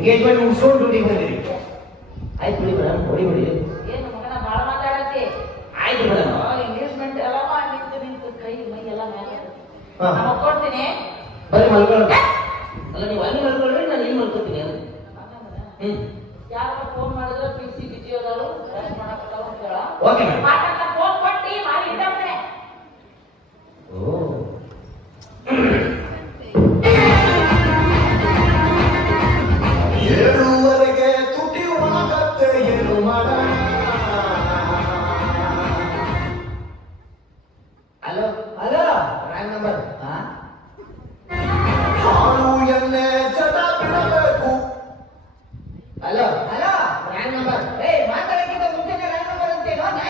Engagement ಮುಗಿಸ್ಕೊಂಡು ಡ್ಯೂಟಿಗೆ ಬಂದಿರಿ. ಆಯ್ತು ಬಿಡಿ ಮೇಡಮ್, ಹೊಡಿ ಬಿಡಿ. ಏನು ಮಗನ ಭಾಳ ಮಾತಾಡತ್ತಿ. ಆಯ್ತು ಮೇಡಮ್. ಎಂಗೇಜ್ಮೆಂಟ್ ಎಲ್ಲ ನಿಂತು ನಿಂತು ಕೈ ಮೈ ಎಲ್ಲ ಮೇಲೆ ಹಾ. ನಾನು ಕೊಡ್ತೀನಿ. ಬರೀ ಮಲ್ಕೊಳ್ಳ. ಅಲ್ಲ ನೀವು ಅಲ್ಲಿ ಮಲ್ಕೊಳ್ರಿ, ನಾನು ಇಲ್ಲಿ ಮಲ್ಕೊತೀನಿ. ಯಾರು ಫೋನ್ ಮಾಡಿದ್ರೆ ಬಿಸಿ ಬಿಜಿ ಅದಾರು ರೆಸ್ಟ್ ಮಾಡಕತ್ತಾವ ಅಂತ ಹೇಳ. Okay madam. ಮಾತಾಡ್ತಾ ಫೋನ್ ಕೊಟ್ಟಿ ಮಾಡಿ ಇಟ್ಟೆ. ಓ ಏಳುವರೆಗೆ ತುಟಿಯುವಾಗತ್ತೆ ಏನು ಮಾಡೋಣ. Hello hello, wrong number. ಹಾಲು ಎಣ್ಣೆ ಜಟ ಬಿಡಬೇಕು. Hello hello, wrong number. ಏ ಮಾತಾಡಕ್ಕಿಂತ ಮುಂಚೆನೆ ರಾಂಗ್ ನಂಬರ್ ಅಂತೇನೋ.